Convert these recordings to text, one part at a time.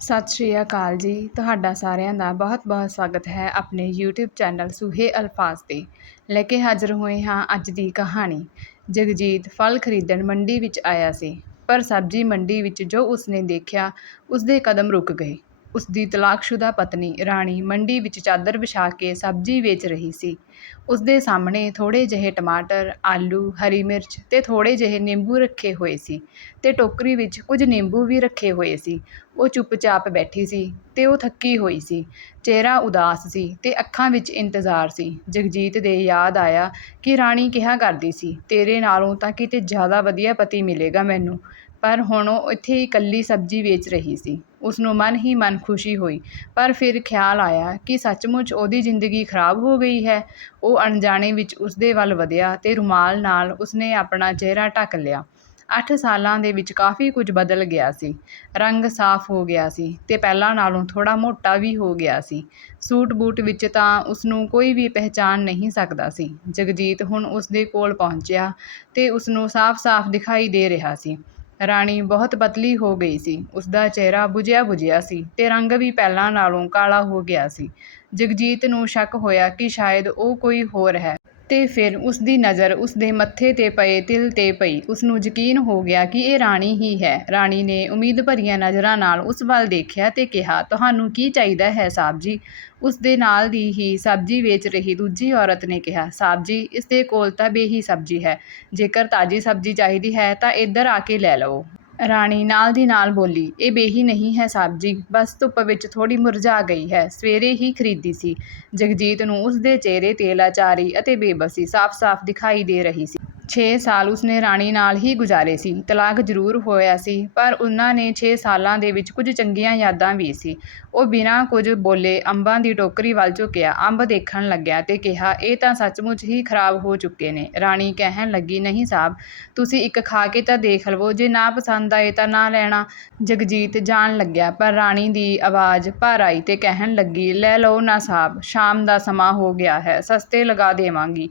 ਸਤਿ ਸ਼੍ਰੀ ਅਕਾਲ ਜੀ। ਤੁਹਾਡਾ ਸਾਰਿਆਂ ਦਾ ਬਹੁਤ-ਬਹੁਤ ਸਵਾਗਤ ਹੈ ਆਪਣੇ YouTube ਚੈਨਲ ਸੂਹੇ ਅਲਫਾਜ਼ ਤੇ। ਲੈ ਕੇ ਹਾਜ਼ਰ ਹੋਏ ਹਾਂ ਅੱਜ ਦੀ ਕਹਾਣੀ। ਜਗਜੀਤ ਫਲ ਖਰੀਦਣ ਮੰਡੀ ਵਿੱਚ ਆਇਆ ਸੀ, ਪਰ ਸਬਜ਼ੀ ਮੰਡੀ ਵਿੱਚ ਜੋ ਉਸਨੇ ਦੇਖਿਆ, ਉਸਦੇ ਕਦਮ ਰੁਕ ਗਏ। ਉਸਦੀ ਤਲਾਕਸ਼ੁਦਾ ਪਤਨੀ ਰਾਣੀ ਮੰਡੀ ਵਿੱਚ ਚਾਦਰ ਵਿਛਾ ਕੇ ਸਬਜ਼ੀ ਵੇਚ ਰਹੀ ਸੀ। ਉਸਦੇ ਸਾਹਮਣੇ ਥੋੜੇ ਜਿਹੇ ਟਮਾਟਰ, ਆਲੂ, ਹਰੀ ਮਿਰਚ ਤੇ ਥੋੜੇ ਜਿਹੇ ਨਿੰਬੂ ਰੱਖੇ ਹੋਏ ਸੀ ਤੇ ਟੋਕਰੀ ਵਿੱਚ ਕੁਝ ਨਿੰਬੂ ਵੀ ਰੱਖੇ ਹੋਏ ਸੀ। ਉਹ ਚੁੱਪਚਾਪ ਬੈਠੀ ਸੀ ਤੇ ਉਹ ਥੱਕੀ ਹੋਈ ਸੀ। ਚਿਹਰਾ ਉਦਾਸ ਸੀ ਤੇ ਅੱਖਾਂ ਵਿੱਚ ਇੰਤਜ਼ਾਰ ਸੀ। ਜਗਜੀਤ ਦੇ ਯਾਦ ਆਇਆ ਕਿ ਰਾਣੀ ਕਿਹਾ ਕਰਦੀ ਸੀ, ਤੇਰੇ ਨਾਲੋਂ ਤਾਂ ਕਿਤੇ ਜ਼ਿਆਦਾ ਵਧੀਆ ਪਤੀ ਮਿਲੇਗਾ ਮੈਨੂੰ। ਪਰ ਹੁਣ ਉਹ ਇੱਥੇ ਇਕੱਲੀ ਸਬਜ਼ੀ ਵੇਚ ਰਹੀ ਸੀ। ਉਸਨੂੰ ਮਨ ਹੀ ਮਨ ਖੁਸ਼ੀ ਹੋਈ। ਪਰ ਫਿਰ ਖਿਆਲ ਆਇਆ ਕਿ ਸੱਚਮੁੱਚ ਉਹਦੀ ਜ਼ਿੰਦਗੀ ਖਰਾਬ ਹੋ ਗਈ ਹੈ। ਉਹ ਅਣਜਾਣੇ ਵਿੱਚ ਉਸਦੇ ਵੱਲ ਵਧਿਆ ਤੇ ਰੁਮਾਲ ਨਾਲ ਉਸਨੇ ਆਪਣਾ ਚਿਹਰਾ ਢੱਕ ਲਿਆ। ਅੱਠ ਸਾਲਾਂ ਦੇ ਵਿੱਚ ਕਾਫੀ ਕੁਝ ਬਦਲ ਗਿਆ ਸੀ। ਰੰਗ ਸਾਫ਼ ਹੋ ਗਿਆ ਸੀ ਤੇ ਪਹਿਲਾਂ ਨਾਲੋਂ ਥੋੜਾ ਮੋਟਾ ਵੀ ਹੋ ਗਿਆ ਸੀ। ਸੂਟ ਬੂਟ ਵਿੱਚ ਤਾਂ ਉਸਨੂੰ ਕੋਈ ਵੀ ਪਹਿਚਾਨ ਨਹੀਂ ਸਕਦਾ ਸੀ। ਜਗਜੀਤ ਹੁਣ ਉਸਦੇ ਕੋਲ ਪਹੁੰਚਿਆ ਤੇ ਉਸਨੂੰ ਸਾਫ਼-ਸਾਫ਼ ਦਿਖਾਈ ਦੇ ਰਿਹਾ ਸੀ। ਰਾਣੀ ਬਹੁਤ ਪਤਲੀ ਹੋ ਗਈ ਸੀ। ਉਸਦਾ ਚਿਹਰਾ ਬੁਝਿਆ ਬੁਝਿਆ ਸੀ ਤੇ ਰੰਗ ਵੀ ਪਹਿਲਾਂ ਨਾਲੋਂ ਕਾਲਾ ਹੋ ਗਿਆ ਸੀ। ਜਗਜੀਤ ਨੂੰ ਸ਼ੱਕ ਹੋਇਆ ਕਿ ਸ਼ਾਇਦ ਉਹ ਕੋਈ ਹੋਰ ਹੈ। ਤੇ ਫਿਰ ਉਸ ਦੀ ਨਜ਼ਰ ਉਸਦੇ ਮੱਥੇ ਤੇ ਪਏ, ਤਿਲ ਤੇ ਪਈ। ਉਸਨੂੰ ਯਕੀਨ ਹੋ ਗਿਆ ਕਿ ਇਹ ਰਾਣੀ ਹੀ ਹੈ। ਰਾਣੀ ਨੇ ਉਮੀਦ ਭਰੀਆਂ ਨਜ਼ਰਾਂ ਨਾਲ ਉਸ ਵੱਲ ਦੇਖਿਆ ਤੇ ਕਿਹਾ, ਤੁਹਾਨੂੰ ਕੀ ਚਾਹੀਦਾ ਹੈ ਸਾਹਿਬ ਜੀ ਉਸਦੇ ਨਾਲ ਦੀ ਹੀ ਸਬਜ਼ੀ ਵੇਚ ਰਹੀ ਦੂਜੀ ਔਰਤ ਨੇ ਕਿਹਾ ਸਾਹਿਬ ਜੀ ਇਸ ਦੇ ਕੋਲ ਤਾਂ ਬੇਹੀ ਸਬਜ਼ੀ ਹੈ। ਜੇਕਰ ਤਾਜ਼ੀ ਸਬਜ਼ੀ ਚਾਹੀਦੀ ਹੈ ਤਾਂ ਇੱਧਰ ਆ ਕੇ ਲੈ ਲਓ। ਰਾਣੀ ਨਾਲ ਦੀ ਨਾਲ ਬੋਲੀ, ਇਹ ਬੇਹੀ ਨਹੀਂ ਹੈ ਸਬਜ਼ੀ ਬਸ ਧੁੱਪ ਵਿੱਚ ਥੋੜ੍ਹੀ ਮੁਰਝਾ ਗਈ ਹੈ, ਸਵੇਰੇ ਹੀ ਖਰੀਦੀ ਸੀ। ਜਗਜੀਤ ਨੂੰ ਉਸ ਦੇ ਚਿਹਰੇ ਤੇ ਲਾਚਾਰੀ ਅਤੇ ਬੇਬਸੀ ਸਾਫ਼-ਸਾਫ਼ ਦਿਖਾਈ ਦੇ ਰਹੀ ਸੀ। ਛੇ ਸਾਲ ਉਸਨੇ ਰਾਣੀ ਨਾਲ ਹੀ ਗੁਜ਼ਾਰੇ ਸੀ। ਤਲਾਕ ਜ਼ਰੂਰ ਹੋਇਆ ਸੀ, ਪਰ ਉਹਨਾਂ ਨੇ ਛੇ ਸਾਲਾਂ ਦੇ ਵਿੱਚ ਕੁਝ ਚੰਗੀਆਂ ਯਾਦਾਂ ਵੀ ਸੀ। ਉਹ ਬਿਨਾਂ ਕੁਝ ਬੋਲੇ ਅੰਬਾਂ ਦੀ ਟੋਕਰੀ ਵੱਲ ਝੁਕਿਆ, ਅੰਬ ਦੇਖਣ ਲੱਗਿਆ ਤੇ ਕਿਹਾ, ਇਹ ਤਾਂ ਸੱਚਮੁੱਚ ਹੀ ਖਰਾਬ ਹੋ ਚੁੱਕੇ ਨੇ। ਰਾਣੀ ਕਹਿਣ ਲੱਗੀ, ਨਹੀਂ ਸਾਹਿਬ, ਤੁਸੀਂ ਇੱਕ ਖਾ ਕੇ ਤਾਂ ਦੇਖ ਲਵੋ, ਜੇ ਨਾ ਪਸੰਦ ਆਏ ਤਾਂ ਨਾ ਲੈਣਾ। ਜਗਜੀਤ ਜਾਣ ਲੱਗਿਆ, ਪਰ ਰਾਣੀ ਦੀ ਆਵਾਜ਼ ਭਰ ਆਈ ਤੇ ਕਹਿਣ ਲੱਗੀ, ਲੈ ਲਓ ਨਾ ਸਾਹਿਬ, ਸ਼ਾਮ ਦਾ ਸਮਾਂ ਹੋ ਗਿਆ ਹੈ, ਸਸਤੇ ਲਗਾ ਦੇਵਾਂਗੀ।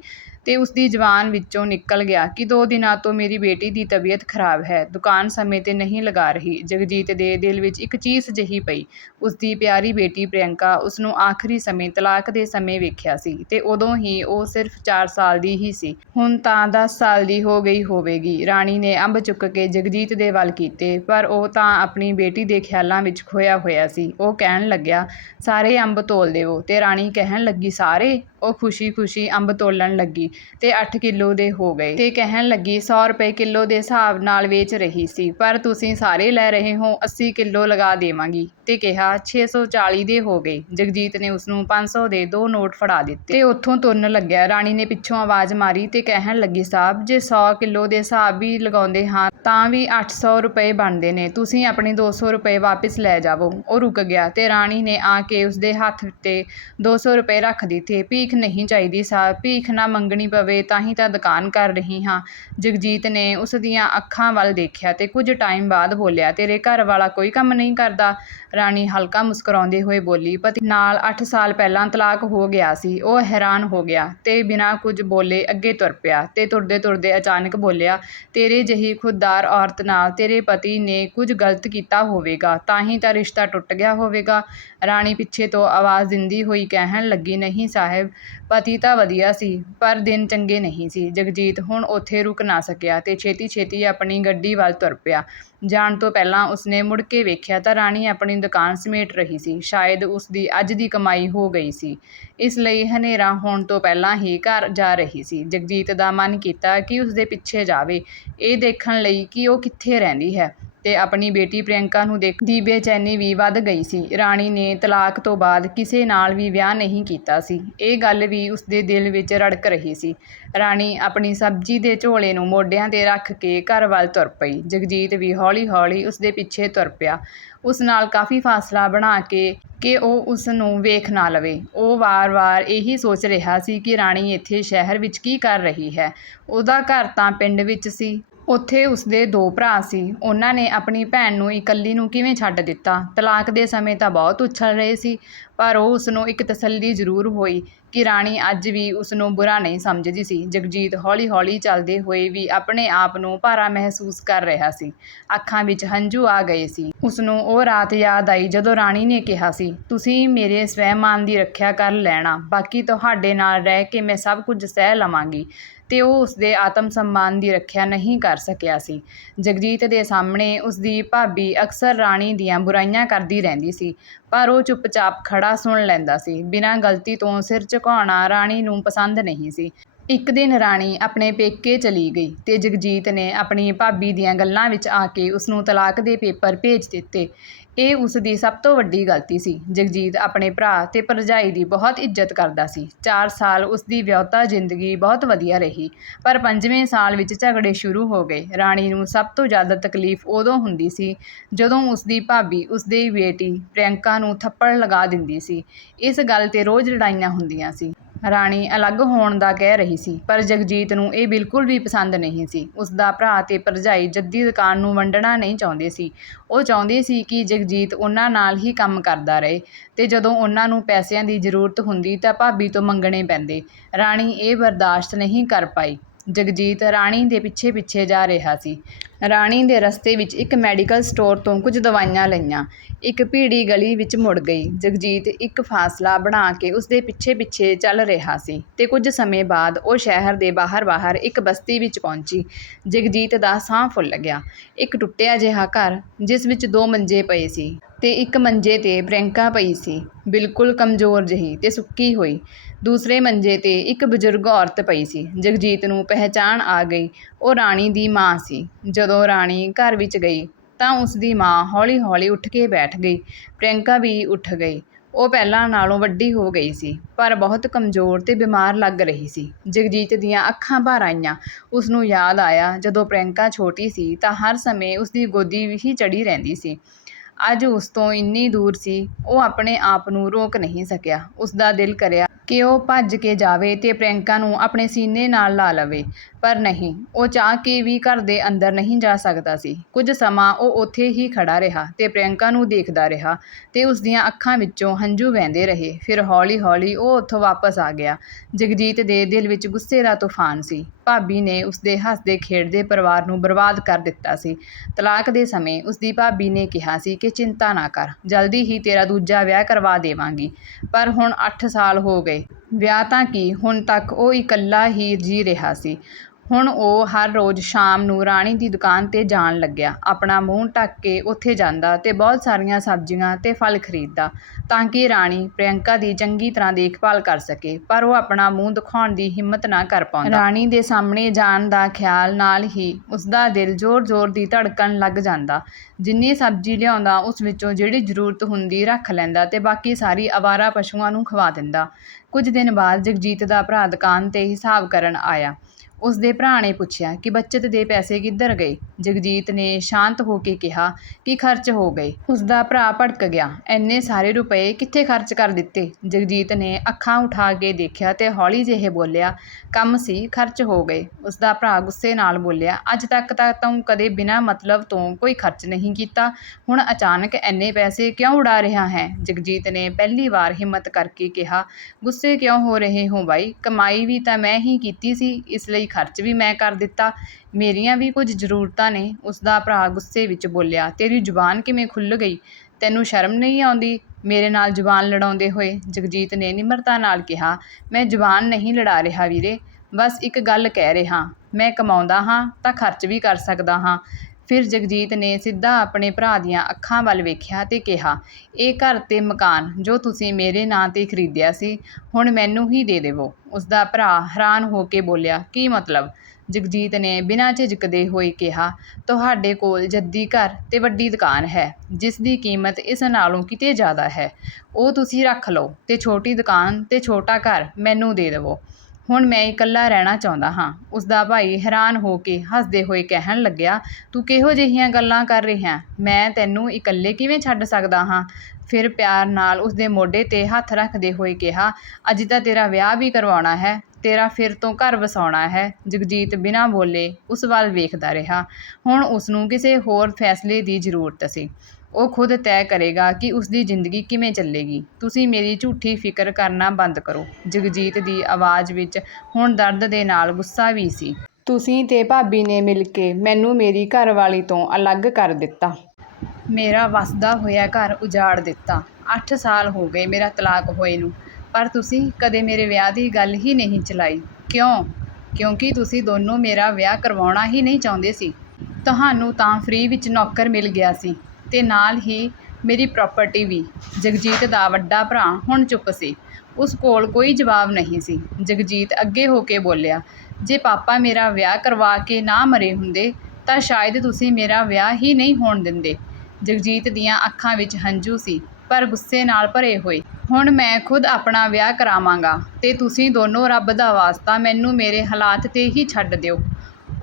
ਤੇ ਉਸਦੀ ਜ਼ੁਬਾਨ ਵਿੱਚੋਂ ਨਿਕਲ ਗਿਆ ਕਿ ਦੋ ਦਿਨਾਂ ਤੋਂ ਮੇਰੀ ਬੇਟੀ ਦੀ ਤਬੀਅਤ ਖਰਾਬ ਹੈ। ਦੁਕਾਨ ਸਮੇਂ ਤੇ ਨਹੀਂ ਲਗਾ ਰਹੀ। ਜਗਜੀਤ ਦੇ ਦਿਲ ਵਿੱਚ ਇੱਕ ਚੀਸ ਜਿਹੀ ਪਈ। ਉਸਦੀ ਪਿਆਰੀ ਬੇਟੀ ਪ੍ਰਿਯੰਕਾ ਉਸਨੂੰ ਆਖਰੀ ਸਮੇਂ ਤਲਾਕ ਦੇ ਸਮੇਂ ਵੇਖਿਆ ਸੀ ਤੇ ਉਦੋਂ ਹੀ ਉਹ ਸਿਰਫ ਚਾਰ ਸਾਲ ਦੀ ਹੀ ਸੀ। ਹੁਣ ਤਾਂ ਦਸ ਸਾਲ ਦੀ ਹੋ ਗਈ ਹੋਵੇਗੀ। ਰਾਣੀ ਨੇ ਅੰਬ ਚੁੱਕ ਕੇ ਜਗਜੀਤ ਦੇ ਵੱਲ ਕੀਤੇ, ਪਰ ਉਹ ਤਾਂ ਆਪਣੀ ਬੇਟੀ ਦੇ ਖਿਆਲਾਂ ਵਿੱਚ ਖੋਇਆ ਹੋਇਆ ਸੀ। ਉਹ ਕਹਿਣ ਲੱਗਿਆ, ਸਾਰੇ ਅੰਬ ਤੋਲ ਦੇਵੋ। ਤੇ ਰਾਣੀ ਕਹਿਣ ਲੱਗੀ, ਸਾਰੇ? ਉਹ ਖੁਸ਼ੀ-ਖੁਸ਼ੀ ਅੰਬ ਤੋਲਣ ਲੱਗੀ ਤੇ 8 ਕਿਲੋ ਦੇ ਹੋ ਗਏ ਤੇ ਕਹਿਣ ਲੱਗੀ 100 ਰੁਪਏ ਕਿਲੋ ਦੇ ਹਿਸਾਬ ਨਾਲ ਵੇਚ ਰਹੀ ਸੀ, ਪਰ ਤੁਸੀਂ ਸਾਰੇ ਲੈ ਰਹੇ ਹੋ 80 ਕਿਲੋ ਲਗਾ ਦੇਵਾਂਗੀ। ਤੇ ਕਿਹਾ 640 ਦੇ ਹੋ ਗਏ। ਜਗਜੀਤ ਨੇ ਉਸ ਨੂੰ 500 ਦੇ ਦੋ ਨੋਟ ਫੜਾ ਦਿੱਤੇ ਤੇ ਉੱਥੋਂ ਤੁਰਨ ਲੱਗਿਆ। ਰਾਣੀ ਨੇ ਪਿੱਛੋਂ ਆਵਾਜ਼ ਮਾਰੀ ਤੇ ਕਹਿਣ ਲੱਗੀ ਸਾਹਿਬ ਜੇ 100 ਕਿਲੋ ਦੇ ਹਿਸਾਬ ਵੀ ਲਗਾਉਂਦੇ ਹਾਂ, ਤਾਂ ਵੀ 800 ਰੁਪਏ ਬਣਦੇ ਨੇ। ਤੁਸੀਂ ਆਪਣੀ 200 ਰੁਪਏ ਵਾਪਸ ਲੈ ਜਾਵੋ। ਉਹ ਰੁਕ ਗਿਆ ਤੇ ਰਾਣੀ ਨੇ ਆ ਕੇ ਉਸਦੇ ਹੱਥ ਤੇ 200 ਰੁਪਏ ਰੱਖ ਦਿੱਤੇ। ਪੀ ਭੀਖ ਨਹੀਂ ਚਾਹੀਦੀ ਸਾਹਿਬ ਭੀਖ ਨਾ ਮੰਗਣੀ ਪਵੇ ਤਾਂ ਹੀ ਤਾਂ ਦੁਕਾਨ ਕਰ ਰਹੀ ਹਾਂ। ਜਗਜੀਤ ਨੇ ਉਸ ਦੀਆਂ ਅੱਖਾਂ ਵੱਲ ਦੇਖਿਆ ਤੇ ਕੁਝ ਟਾਈਮ ਬਾਅਦ ਬੋਲਿਆ, ਤੇਰੇ ਘਰ ਵਾਲਾ ਕੋਈ ਕੰਮ ਨਹੀਂ ਕਰਦਾ? ਰਾਣੀ ਹਲਕਾ ਮੁਸਕਰਾਉਂਦੇ ਹੋਏ ਬੋਲੀ, ਪਤੀ ਨਾਲ 8 ਸਾਲ ਪਹਿਲਾਂ ਤਲਾਕ ਹੋ ਗਿਆ ਸੀ, ਉਹ ਹੈਰਾਨ ਹੋ ਗਿਆ ਤੇ ਬਿਨਾਂ ਕੁਝ ਬੋਲੇ ਅੱਗੇ ਤੁਰ ਪਿਆ ਤੇ ਤੁਰਦੇ ਤੁਰਦੇ ਅਚਾਨਕ ਬੋਲਿਆ, ਤੇਰੇ ਜਿਹੀ ਖੁਦਦਾਰ ਔਰਤ ਨਾਲ ਤੇਰੇ ਪਤੀ ਨੇ ਕੁਝ ਗਲਤ ਕੀਤਾ ਹੋਵੇਗਾ, ਤਾਂ ਹੀ ਤਾਂ ਰਿਸ਼ਤਾ ਟੁੱਟ ਗਿਆ ਹੋਵੇਗਾ। ਰਾਣੀ ਪਿੱਛੇ ਤੋਂ ਆਵਾਜ਼ ਦਿੰਦੀ ਹੋਈ ਕਹਿਣ ਲੱਗੀ, ਨਹੀਂ ਸਾਹਿਬ ਪਤੀ ਤਾਂ ਵਧੀਆ ਸੀ, ਪਰ ਦਿਨ ਚੰਗੇ ਨਹੀਂ ਸੀ। ਜਗਜੀਤ ਹੁਣ ਉੱਥੇ ਰੁਕ ਨਾ ਸਕਿਆ ਤੇ ਛੇਤੀ-ਛੇਤੀ ਆਪਣੀ ਗੱਡੀ ਵੱਲ ਤੁਰ ਪਿਆ। ਜਾਣ ਤੋਂ ਪਹਿਲਾਂ ਉਸਨੇ ਮੁੜ ਕੇ ਵੇਖਿਆ ਤਾਂ ਰਾਣੀ ਆਪਣੀ ਦੁਕਾਨ ਸਮੇਟ ਰਹੀ ਸੀ। ਸ਼ਾਇਦ ਉਸਦੀ ਅੱਜ ਦੀ ਕਮਾਈ ਹੋ ਗਈ ਸੀ। ਇਸ ਲਈ ਹਨੇਰਾ ਹੋਣ ਤੋਂ ਪਹਿਲਾਂ ਹੀ ਘਰ ਜਾ ਰਹੀ ਸੀ। ਜਗਜੀਤ ਦਾ ਮਨ ਕੀਤਾ ਕਿ ਉਸਦੇ ਪਿੱਛੇ ਜਾਵੇ। ਇਹ ਦੇਖਣ ਲਈ ਕਿ ਉਹ ਕਿੱਥੇ ਰਹਿੰਦੀ ਹੈ। ਤੇ ਆਪਣੀ ਬੇਟੀ ਪ੍ਰਿਯੰਕਾ ਨੂੰ ਦੇਖ ਦੀ ਬੇਚੈਨੀ ਵੀ ਵੱਧ ਗਈ ਸੀ। ਰਾਣੀ ਨੇ ਤਲਾਕ ਤੋਂ ਬਾਅਦ ਕਿਸੇ ਨਾਲ ਵੀ ਵਿਆਹ ਨਹੀਂ ਕੀਤਾ ਸੀ। ਇਹ ਗੱਲ ਵੀ ਉਸਦੇ ਦਿਲ ਵਿੱਚ ਰੜਕ ਰਹੀ ਸੀ। ਰਾਣੀ ਆਪਣੀ ਸਬਜ਼ੀ ਦੇ ਝੋਲੇ ਨੂੰ ਮੋਢਿਆਂ ਤੇ ਰੱਖ ਕੇ ਘਰ ਵੱਲ ਤੁਰ ਪਈ। ਜਗਜੀਤ ਵੀ ਹੌਲੀ-ਹੌਲੀ ਉਸਦੇ ਪਿੱਛੇ ਤੁਰ ਪਿਆ। ਉਸ ਨਾਲ ਕਾਫੀ ਫਾਸਲਾ ਬਣਾ ਕੇ ਕਿ ਉਹ ਉਸ ਨੂੰ ਵੇਖ ਨਾ ਲਵੇ। ਉਹ ਵਾਰ-ਵਾਰ ਇਹੀ ਸੋਚ ਰਿਹਾ ਸੀ ਕਿ ਰਾਣੀ ਇੱਥੇ ਸ਼ਹਿਰ ਵਿੱਚ ਕੀ ਕਰ ਰਹੀ ਹੈ। ਉਹਦਾ ਘਰ ਤਾਂ ਪਿੰਡ ਵਿੱਚ ਸੀ। ਉੱਥੇ ਉਸਦੇ ਦੋ ਭਰਾ ਸੀ। ਉਹਨਾਂ ਨੇ ਆਪਣੀ ਭੈਣ ਨੂੰ ਇਕੱਲੀ ਨੂੰ ਕਿਵੇਂ ਛੱਡ ਦਿੱਤਾ? ਤਲਾਕ ਦੇ ਸਮੇਂ ਤਾਂ ਬਹੁਤ ਉਛਲ ਰਹੇ ਸੀ, ਪਰ ਉਹ ਉਸਨੂੰ ਇੱਕ ਤਸੱਲੀ ਜ਼ਰੂਰ ਹੋਈ ਕਿ ਰਾਣੀ ਅੱਜ ਵੀ ਉਸਨੂੰ ਬੁਰਾ ਨਹੀਂ ਸਮਝਦੀ ਸੀ। ਜਗਜੀਤ ਹੌਲੀ-ਹੌਲੀ ਚੱਲਦੇ ਹੋਏ ਵੀ ਆਪਣੇ ਆਪ ਨੂੰ ਭਾਰਾ ਮਹਿਸੂਸ ਕਰ ਰਿਹਾ ਸੀ। ਅੱਖਾਂ ਵਿੱਚ ਹੰਝੂ ਆ ਗਏ ਸੀ। ਉਸਨੂੰ ਉਹ ਰਾਤ ਯਾਦ ਆਈ ਜਦੋਂ ਰਾਣੀ ਨੇ ਕਿਹਾ ਸੀ, ਤੁਸੀਂ ਮੇਰੇ ਸਵੈਮਾਨ ਦੀ ਰੱਖਿਆ ਕਰ ਲੈਣਾ। ਬਾਕੀ ਤੁਹਾਡੇ ਨਾਲ ਰਹਿ ਕੇ ਮੈਂ ਸਭ ਕੁਝ ਸਹਿ ਲਵਾਂਗੀ। ਅਤੇ ਉਹ ਉਸਦੇ ਆਤਮ ਸਨਮਾਨ ਦੀ ਰੱਖਿਆ ਨਹੀਂ ਕਰ ਸਕਿਆ ਸੀ। ਜਗਜੀਤ ਦੇ ਸਾਹਮਣੇ ਉਸਦੀ ਭਾਬੀ ਅਕਸਰ ਰਾਣੀ ਦੀਆਂ ਬੁਰਾਈਆਂ ਕਰਦੀ ਰਹਿੰਦੀ ਸੀ, ਪਰ ਉਹ ਚੁੱਪਚਾਪ ਖੜ੍ਹਾ ਸੁਣ ਲੈਂਦਾ ਸੀ। ਬਿਨਾਂ ਗਲਤੀ ਤੋਂ ਸਿਰ ਝੁਕਾਉਣਾ ਰਾਣੀ ਨੂੰ ਪਸੰਦ ਨਹੀਂ ਸੀ। ਇੱਕ ਦਿਨ ਰਾਣੀ ਆਪਣੇ ਪੇਕੇ ਚਲੀ ਗਈ ਅਤੇ ਜਗਜੀਤ ਨੇ ਆਪਣੀ ਭਾਬੀ ਦੀਆਂ ਗੱਲਾਂ ਵਿੱਚ ਆ ਕੇ ਉਸਨੂੰ ਤਲਾਕ ਦੇ ਪੇਪਰ ਭੇਜ ਦਿੱਤੇ। ਇਹ ਉਸ ਦੀ ਸਭ ਤੋਂ ਵੱਡੀ ਗਲਤੀ ਸੀ। ਜਗਜੀਤ ਆਪਣੇ ਭਰਾ ਤੇ ਭਰਜਾਈ ਦੀ ਬਹੁਤ ਇੱਜ਼ਤ ਕਰਦਾ ਸੀ। 4 ਸਾਲ ਉਸ ਦੀ ਵਿਆਹੁਤਾ ਜ਼ਿੰਦਗੀ ਬਹੁਤ ਵਧੀਆ ਰਹੀ, ਪਰ ਪੰਜਵੇਂ ਸਾਲ ਵਿੱਚ ਝਗੜੇ ਸ਼ੁਰੂ ਹੋ ਗਏ। ਰਾਣੀ ਨੂੰ ਸਭ ਤੋਂ ਜ਼ਿਆਦਾ ਤਕਲੀਫ ਉਦੋਂ ਹੁੰਦੀ ਸੀ, ਜਦੋਂ ਉਸ ਦੀ ਭਾਬੀ ਉਸ ਦੀ ਬੇਟੀ ਪ੍ਰਿਯੰਕਾ ਨੂੰ ਥੱਪੜ ਲਗਾ ਦਿੰਦੀ ਸੀ। ਇਸ ਗੱਲ ਤੇ ਰੋਜ਼ ਲੜਾਈਆਂ ਹੁੰਦੀਆਂ ਸੀ। ਰਾਣੀ ਅਲੱਗ ਹੋਣ ਦਾ ਕਹਿ ਰਹੀ ਸੀ, ਪਰ ਜਗਜੀਤ ਨੂੰ ਇਹ ਬਿਲਕੁਲ ਵੀ ਪਸੰਦ ਨਹੀਂ ਸੀ। ਉਸ ਦਾ ਭਰਾ ਤੇ ਭਰਜਾਈ ਜੱਦੀ ਦੁਕਾਨ ਨੂੰ ਵੰਡਣਾ ਨਹੀਂ ਚਾਹੁੰਦੇ ਸੀ। ਉਹ ਚਾਹੁੰਦੇ ਸੀ ਕਿ ਜਗਜੀਤ ਉਹਨਾਂ ਨਾਲ ਹੀ ਕੰਮ ਕਰਦਾ ਰਹੇ ਤੇ ਜਦੋਂ ਉਹਨਾਂ ਨੂੰ ਪੈਸਿਆਂ ਦੀ ਜ਼ਰੂਰਤ ਹੁੰਦੀ ਤਾਂ ਭਾਬੀ ਤੋਂ ਮੰਗਣੇ ਪੈਂਦੇ। ਰਾਣੀ ਇਹ ਬਰਦਾਸ਼ਤ ਨਹੀਂ ਕਰ ਪਾਈ। ਜਗਜੀਤ ਰਾਣੀ ਦੇ ਪਿੱਛੇ ਪਿੱਛੇ ਜਾ ਰਿਹਾ ਸੀ। ਰਾਣੀ ਦੇ ਰਸਤੇ ਵਿੱਚ ਇੱਕ ਮੈਡੀਕਲ ਸਟੋਰ ਤੋਂ ਕੁਝ ਦਵਾਈਆਂ ਲਈਆਂ। ਇੱਕ ਭੀੜੀ ਗਲੀ ਵਿੱਚ ਮੁੜ ਗਈ। ਜਗਜੀਤ ਇੱਕ ਫਾਸਲਾ ਬਣਾ ਕੇ ਉਸਦੇ ਪਿੱਛੇ ਪਿੱਛੇ ਚੱਲ ਰਿਹਾ ਸੀ ਤੇ ਕੁਝ ਸਮੇਂ ਬਾਅਦ ਉਹ ਸ਼ਹਿਰ ਦੇ ਬਾਹਰ-ਬਾਹਰ ਇੱਕ ਬਸਤੀ ਵਿੱਚ ਪਹੁੰਚੀ। ਜਗਜੀਤ ਦਾ ਸਾਹ ਫੁੱਲ ਗਿਆ। ਇੱਕ ਟੁੱਟਿਆ ਜਿਹਾ ਘਰ, ਜਿਸ ਵਿੱਚ ਦੋ ਮੰਜੇ ਪਏ ਸੀ। ਤੇ ਇੱਕ ਮੰਜੇ ਤੇ ਪ੍ਰਿਯੰਕਾ ਪਈ ਸੀ। ਬਿਲਕੁਲ ਕਮਜ਼ੋਰ ਜਿਹੀ ਤੇ ਸੁੱਕੀ ਹੋਈ। ਦੂਸਰੇ ਮੰਜੇ ਤੇ ਇੱਕ ਬਜ਼ੁਰਗ ਔਰਤ ਪਈ ਸੀ। ਜਗਜੀਤ ਨੂੰ ਪਹਿਚਾਣ ਆ ਗਈ। ਉਹ ਰਾਣੀ ਦੀ ਮਾਂ ਸੀ। ਜਦੋਂ ਰਾਣੀ ਘਰ ਵਿੱਚ ਗਈ ਤਾਂ ਉਸਦੀ ਮਾਂ ਹੌਲੀ-ਹੌਲੀ ਉੱਠ ਕੇ ਬੈਠ ਗਈ। ਪ੍ਰਿਯੰਕਾ ਵੀ ਉੱਠ ਗਈ। ਉਹ ਪਹਿਲਾਂ ਨਾਲੋਂ ਵੱਡੀ ਹੋ ਗਈ ਸੀ, ਪਰ ਬਹੁਤ ਕਮਜ਼ੋਰ ਤੇ ਬਿਮਾਰ ਲੱਗ ਰਹੀ ਸੀ। ਜਗਜੀਤ ਦੀਆਂ ਅੱਖਾਂ ਭਰ ਆਈਆਂ। ਉਸਨੂੰ ਯਾਦ ਆਇਆ, ਜਦੋਂ ਪ੍ਰਿਯੰਕਾ ਛੋਟੀ ਸੀ ਤਾਂ ਹਰ ਸਮੇਂ ਉਸਦੀ ਗੋਦੀ ਹੀ ਚੜ੍ਹੀ ਰਹਿੰਦੀ ਸੀ। ਅੱਜ ਉਸ ਤੋਂ ਇੰਨੀ ਦੂਰ ਸੀ, ਉਹ ਆਪਣੇ ਆਪ ਨੂੰ ਰੋਕ ਨਹੀਂ ਸਕਿਆ। ਉਸਦਾ ਦਿਲ ਕਰਿਆ ਕਿ ਉਹ ਭੱਜ ਕੇ ਜਾਵੇ ਤੇ ਪ੍ਰਿਯੰਕਾ ਨੂੰ ਆਪਣੇ ਸੀਨੇ ਨਾਲ ਲਾ ਲਵੇ। ਪਰ ਨਹੀਂ, ਉਹ ਚਾਹ ਕੇ ਵੀ ਘਰ ਦੇ ਅੰਦਰ ਨਹੀਂ ਜਾ ਸਕਦਾ ਸੀ। ਕੁਝ ਸਮਾਂ ਉਹ ਉੱਥੇ ਹੀ ਖੜ੍ਹਾ ਰਿਹਾ ਤੇ ਪ੍ਰਿਯੰਕਾ ਨੂੰ ਦੇਖਦਾ ਰਿਹਾ ਤੇ ਉਸ ਦੀਆਂ ਅੱਖਾਂ ਵਿੱਚੋਂ ਹੰਝੂ ਵਹਿੰਦੇ ਰਹੇ। ਫਿਰ ਹੌਲੀ-ਹੌਲੀ ਉਹ ਉੱਥੋਂ ਵਾਪਸ ਆ ਗਿਆ। ਜਗਜੀਤ ਦੇ ਦਿਲ ਵਿੱਚ ਗੁੱਸੇ ਦਾ ਤੂਫਾਨ ਸੀ। ਭਾਬੀ ਨੇ ਉਸਦੇ ਹੱਸਦੇ ਖੇਡਦੇ ਪਰਿਵਾਰ ਨੂੰ ਬਰਬਾਦ ਕਰ ਦਿੱਤਾ ਸੀ। ਤਲਾਕ ਦੇ ਸਮੇਂ ਉਸਦੀ ਭਾਬੀ ਨੇ ਕਿਹਾ ਸੀ ਕਿ ਚਿੰਤਾ ਨਾ ਕਰ, ਜਲਦੀ ਹੀ ਤੇਰਾ ਦੂਜਾ ਵਿਆਹ ਕਰਵਾ ਦੇਵਾਂਗੀ। ਪਰ ਹੁਣ 8 ਸਾਲ ਹੋ ਗਏ। ਵਿਆਹ ਤਾਂ ਕੀ, ਹੁਣ ਤੱਕ ਉਹ ਇਕੱਲਾ ਹੀ ਜੀ ਰਿਹਾ ਸੀ। ਹੁਣ ਉਹ ਹਰ ਰੋਜ਼ ਸ਼ਾਮ ਨੂੰ ਰਾਣੀ ਦੀ ਦੁਕਾਨ ਤੇ ਜਾਣ ਲੱਗਿਆ। ਆਪਣਾ ਮੂੰਹ ਢੱਕ ਕੇ ਉੱਥੇ ਜਾਂਦਾ ਅਤੇ ਬਹੁਤ ਸਾਰੀਆਂ ਸਬਜ਼ੀਆਂ ਅਤੇ ਫਲ ਖਰੀਦਦਾ ਤਾਂ ਕਿ ਰਾਣੀ ਪ੍ਰਿਅੰਕਾ ਦੀ ਚੰਗੀ ਤਰ੍ਹਾਂ ਦੇਖਭਾਲ ਕਰ ਸਕੇ, ਪਰ ਉਹ ਆਪਣਾ ਮੂੰਹ ਦਿਖਾਉਣ ਦੀ ਹਿੰਮਤ ਨਾ ਕਰ ਪਾਉਂਦਾ। ਰਾਣੀ ਦੇ ਸਾਹਮਣੇ ਜਾਣ ਦਾ ਖਿਆਲ ਨਾਲ ਹੀ ਉਸਦਾ ਦਿਲ ਜ਼ੋਰ-ਜ਼ੋਰ ਦੀ ਧੜਕਣ ਲੱਗ ਜਾਂਦਾ। ਜਿੰਨੀ ਸਬਜ਼ੀ ਲਿਆਉਂਦਾ, ਉਸ ਵਿੱਚੋਂ ਜਿਹੜੀ ਜ਼ਰੂਰਤ ਹੁੰਦੀ ਰੱਖ ਲੈਂਦਾ ਅਤੇ ਬਾਕੀ ਸਾਰੀ ਅਵਾਰਾ ਪਸ਼ੂਆਂ ਨੂੰ ਖਵਾ ਦਿੰਦਾ। ਕੁਝ ਦਿਨ ਬਾਅਦ ਜਗਜੀਤ ਦਾ ਭਰਾ ਦੁਕਾਨ ਤੇ ਹਿਸਾਬ ਕਰਨ ਆਇਆ। ਉਸ ਦੇ ਭਰਾ ਨੇ ਪੁੱਛਿਆ ਕਿ ਬੱਚਤ ਦੇ ਪੈਸੇ ਕਿੱਧਰ ਗਏ? ਜਗਜੀਤ ਨੇ ਸ਼ਾਂਤ ਹੋ ਕੇ ਕਿਹਾ ਕਿ ਖਰਚ ਹੋ ਗਏ। ਉਸ ਦਾ ਭਰਾ ਭੜਕ ਗਿਆ। ਐਨੇ ਸਾਰੇ ਰੁਪਏ ਕਿੱਥੇ ਖਰਚ ਕਰ ਦਿੱਤੇ? ਜਗਜੀਤ ਨੇ ਅੱਖਾਂ ਉਠਾ ਕੇ ਦੇਖਿਆ ਤੇ ਹੌਲੀ ਜਿਹੇ ਬੋਲਿਆ, ਕੰਮ ਸੀ, ਖਰਚ ਹੋ ਗਏ। ਉਸ ਦਾ ਭਰਾ ਗੁੱਸੇ ਨਾਲ ਬੋਲਿਆ, ਅੱਜ ਤੱਕ ਤਾਂ ਤੂੰ ਕਦੇ ਬਿਨਾਂ ਮਤਲਬ ਤੋਂ ਕੋਈ ਖਰਚ ਨਹੀਂ ਕੀਤਾ। ਹੁਣ ਅਚਾਨਕ ਐਨੇ ਪੈਸੇ ਕਿਉਂ ਉਡਾ ਰਿਹਾ ਹੈ? ਜਗਜੀਤ ਨੇ ਪਹਿਲੀ ਵਾਰ ਹਿੰਮਤ ਕਰਕੇ ਕਿਹਾ, ਗੁੱਸੇ ਕਿਉਂ ਹੋ ਰਹੇ ਹੋ ਬਾਈ? ਕਮਾਈ ਵੀ ਤਾਂ ਮੈਂ ਹੀ ਕੀਤੀ ਸੀ, ਇਸ ਲਈ ਖਰਚ ਵੀ ਮੈਂ ਕਰ ਦਿੱਤਾ। ਮੇਰੀਆਂ ਵੀ ਕੁਝ ਜ਼ਰੂਰਤਾਂ ਨੇ ਉਸ ਦਾ ਭਰਾ ਗੁੱਸੇ ਵਿੱਚ ਬੋਲਿਆ, ਤੇਰੀ ਜ਼ੁਬਾਨ ਕਿਵੇਂ ਖੁੱਲ੍ਹ ਗਈ? ਤੈਨੂੰ ਸ਼ਰਮ ਨਹੀਂ ਆਉਂਦੀ? ਮੇਰੇ ਨਾਲ ਜ਼ੁਬਾਨ ਲੜਾਉਂਦੇ ਹੋਏ ਜਗਜੀਤ ਨੇ ਨਿਮਰਤਾ ਨਾਲ ਕਿਹਾ, ਮੈਂ ਜ਼ੁਬਾਨ ਨਹੀਂ ਲੜਾ ਰਿਹਾ ਵੀਰੇ। ਬਸ ਇੱਕ ਗੱਲ ਕਹਿ ਰਿਹਾ, ਮੈਂ ਕਮਾਉਂਦਾ ਹਾਂ ਤਾਂ ਖਰਚ ਵੀ ਕਰ ਸਕਦਾ ਹਾਂ। ਫਿਰ ਜਗਜੀਤ ਨੇ ਸਿੱਧਾ ਆਪਣੇ ਭਰਾ ਦੀਆਂ ਅੱਖਾਂ ਵੱਲ ਵੇਖਿਆ ਤੇ ਕਿਹਾ, ਇਹ ਘਰ ਤੇ ਮਕਾਨ, ਜੋ ਤੁਸੀਂ ਮੇਰੇ ਨਾਂ ਤੇ ਖਰੀਦਿਆ ਸੀ, ਹੁਣ ਮੈਨੂੰ ਹੀ ਦੇ ਦੇਵੋ। ਉਸਦਾ ਭਰਾ ਹੈਰਾਨ ਹੋ ਕੇ ਬੋਲਿਆ, ਕੀ ਮਤਲਬ? ਜਗਜੀਤ ਨੇ ਬਿਨਾਂ ਝਿਜਕਦੇ ਹੋਏ ਕਿਹਾ, ਤੁਹਾਡੇ ਕੋਲ ਜੱਦੀ ਘਰ ਤੇ ਵੱਡੀ ਦੁਕਾਨ ਹੈ, ਜਿਸ ਦੀ ਕੀਮਤ ਇਸ ਨਾਲੋਂ ਕਿਤੇ ਜ਼ਿਆਦਾ ਹੈ। ਉਹ ਤੁਸੀਂ ਰੱਖ ਲਓ ਤੇ ਛੋਟੀ ਦੁਕਾਨ ਤੇ ਛੋਟਾ ਘਰ ਮੈਨੂੰ ਦੇ ਦੇਵੋ। ਹੁਣ ਮੈਂ ਇਕੱਲਾ ਰਹਿਣਾ ਚਾਹੁੰਦਾ ਹਾਂ। ਉਸ ਦਾ ਭਾਈ ਹੈਰਾਨ ਹੋ ਕੇ ਹੱਸਦੇ ਹੋਏ ਕਹਿਣ ਲੱਗਿਆ, ਤੂੰ ਕਿਹੋ ਜਿਹੀਆਂ ਗੱਲਾਂ ਕਰ ਰਿਹਾ ਮੈਂ ਤੈਨੂੰ ਇਕੱਲੇ ਕਿਵੇਂ ਛੱਡ ਸਕਦਾ ਹਾਂ? ਫਿਰ ਪਿਆਰ ਨਾਲ ਉਸਦੇ ਮੋਢੇ ਤੇ ਹੱਥ ਰੱਖਦੇ ਹੋਏ ਕਿਹਾ, ਅੱਜ ਤਾਂ ਤੇਰਾ ਵਿਆਹ ਵੀ ਕਰਵਾਉਣਾ ਹੈ, ਤੇਰਾ ਫਿਰ ਤੋਂ ਘਰ ਵਸਾਉਣਾ ਹੈ। ਜਗਜੀਤ ਬਿਨਾਂ ਬੋਲੇ ਉਸ ਵੱਲ ਵੇਖਦਾ ਰਿਹਾ। ਹੁਣ ਉਸਨੂੰ ਕਿਸੇ ਹੋਰ ਫੈਸਲੇ ਦੀ ਜ਼ਰੂਰਤ ਸੀ। ਉਹ ਖੁਦ ਤੈਅ ਕਰੇਗਾ ਕਿ ਉਸਦੀ ਜ਼ਿੰਦਗੀ ਕਿਵੇਂ ਚੱਲੇਗੀ। ਤੁਸੀਂ ਮੇਰੀ ਝੂਠੀ ਫਿਕਰ ਕਰਨਾ ਬੰਦ ਕਰੋ। ਜਗਜੀਤ ਦੀ ਆਵਾਜ਼ ਵਿੱਚ ਹੁਣ ਦਰਦ ਦੇ ਨਾਲ ਗੁੱਸਾ ਵੀ ਸੀ। ਤੁਸੀਂ ਤੇ ਭਾਬੀ ਨੇ ਮਿਲ ਕੇ ਮੈਨੂੰ ਮੇਰੀ ਘਰਵਾਲੀ ਤੋਂ ਅਲੱਗ ਕਰ ਦਿੱਤਾ। ਮੇਰਾ ਵੱਸਦਾ ਹੋਇਆ ਘਰ ਉਜਾੜ ਦਿੱਤਾ। ਅੱਠ ਸਾਲ ਹੋ ਗਏ ਮੇਰਾ ਤਲਾਕ ਹੋਏ ਨੂੰ। ਪਰ ਤੁਸੀਂ ਕਦੇ ਮੇਰੇ ਵਿਆਹ ਦੀ ਗੱਲ ਹੀ ਨਹੀਂ ਚਲਾਈ। ਕਿਉਂ? ਕਿਉਂਕਿ ਤੁਸੀਂ ਦੋਨੋਂ ਮੇਰਾ ਵਿਆਹ ਕਰਵਾਉਣਾ ਹੀ ਨਹੀਂ ਚਾਹੁੰਦੇ ਸੀ। ਤੁਹਾਨੂੰ ਤਾਂ ਫ੍ਰੀ ਵਿੱਚ ਨੌਕਰ ਮਿਲ ਗਿਆ ਸੀ। ਤੇ ਨਾਲ ਹੀ ਮੇਰੀ ਪ੍ਰਾਪਰਟੀ ਵੀ। ਜਗਜੀਤ ਦਾ ਵੱਡਾ ਭਰਾ ਹੁਣ ਚੁੱਪ ਸੀ। ਉਸ ਕੋਲ ਕੋਈ ਜਵਾਬ ਨਹੀਂ ਸੀ। ਜਗਜੀਤ ਅੱਗੇ ਹੋ ਕੇ ਬੋਲਿਆ, ਜੇ ਪਾਪਾ ਮੇਰਾ ਵਿਆਹ ਕਰਵਾ ਕੇ ਨਾ ਮਰੇ ਹੁੰਦੇ, ਤਾਂ ਸ਼ਾਇਦ ਤੁਸੀਂ ਮੇਰਾ ਵਿਆਹ ਹੀ ਨਹੀਂ ਹੋਣ ਦਿੰਦੇ। ਜਗਜੀਤ ਦੀਆਂ ਅੱਖਾਂ ਵਿੱਚ ਹੰਝੂ ਸੀ, ਪਰ ਗੁੱਸੇ ਨਾਲ ਭਰੇ ਹੋਏ। ਹੁਣ ਮੈਂ ਖੁਦ ਆਪਣਾ ਵਿਆਹ ਕਰਾਵਾਂਗਾ ਤੇ ਤੁਸੀਂ ਦੋਨੋਂ ਰੱਬ ਦਾ ਵਾਸਤਾ ਮੈਨੂੰ ਮੇਰੇ ਹਾਲਾਤ ਤੇ ਹੀ ਛੱਡ ਦਿਓ।